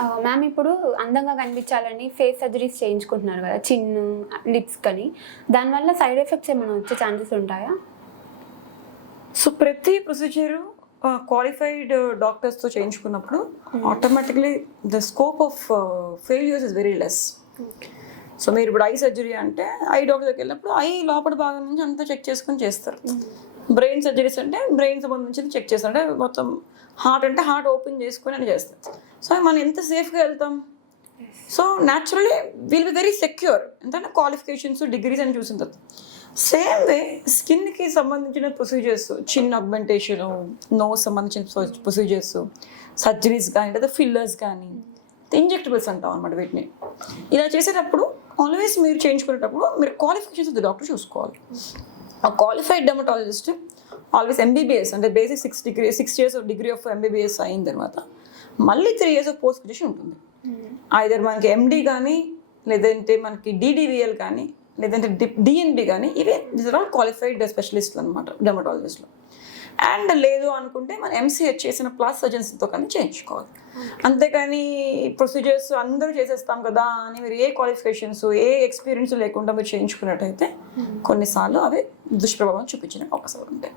Ma'am ఇప్పుడు అందంగా కనిపించాలని face surgeries చేయించుకుంటున్నారు కదా, చిన్ను, లిప్స్ కానీ. దానివల్ల సైడ్ ఎఫెక్ట్స్ ఏమైనా వచ్చే ఛాన్సెస్ ఉంటాయా? సో ప్రతి ప్రొసీజరు క్వాలిఫైడ్ డాక్టర్స్తో చేయించుకున్నప్పుడు automatically the scope of failures is very less. So మీరు ఇప్పుడు ఐ సర్జరీ అంటే ఐ డాక్టర్ దగ్గరికి వెళ్ళినప్పుడు ఐ లోపల భాగం నుంచి అంతా చెక్ చేసుకొని చేస్తారు. బ్రెయిన్ సర్జరీస్ అంటే బ్రెయిన్ సంబంధించి చెక్ చేస్తారు, అంటే మొత్తం హార్ట్ అంటే హార్ట్ ఓపెన్ చేసుకొని అని చేస్తారు. సో మనం ఎంత సేఫ్గా వెళ్తాం? So naturally will be very secure. ఎందుకంటే క్వాలిఫికేషన్స్ డిగ్రీస్ అని చూసిన తర్వాత సేమ్ వే స్కిన్కి సంబంధించిన ప్రొసీజర్స్, చిన్న అగ్మెంటేషన్, నోస్ సంబంధించిన ప్రొసీజర్స్, సర్జరీస్ కానీ లేదా ఫిల్లర్స్ కానీ, ఇంజెక్టబుల్స్ అంటాం అనమాట వీటిని. ఇలా చేసేటప్పుడు ఆల్వేస్ మీరు చేయించుకునేటప్పుడు మీరు క్వాలిఫికేషన్స్ ఆఫ్ ద డాక్టర్ చూసుకోవాలి. ఆ క్వాలిఫైడ్ డెర్మటాలజిస్ట్ ఆల్వేస్ ఎంబీబీఎస్ అంటే basic 6 years of degree of MBBS అయిన తర్వాత మళ్ళీ 3 years ఆఫ్ పోస్ట్ గ్రాడ్యుయేషన్ ఉంటుంది. ఐదర్ మనకి ఎండి కానీ, లేదంటే మనకి డిడివిఎల్ కానీ, లేదంటే డిఎన్బి కానీ, ఇవే దిస్ ఆర్ ఆల్ క్వాలిఫైడ్ స్పెషలిస్ట్లు అనమాట డెర్మటాలజిస్ట్లో. అండ్ లేదు అనుకుంటే మనం ఎంసీహెచ్ చేసిన ప్లాస్ సర్జన్స్తో కానీ చేయించుకోవాలి. అంతేకాని ప్రొసీజర్స్ అందరూ చేసేస్తాం కదా అని మీరు ఏ క్వాలిఫికేషన్స్, ఏ ఎక్స్పీరియన్స్ లేకుండా మీరు చేయించుకున్నట్టయితే కొన్నిసార్లు అవి దుష్ప్రభావం చూపించిన అవకాశాలు ఉంటాయి.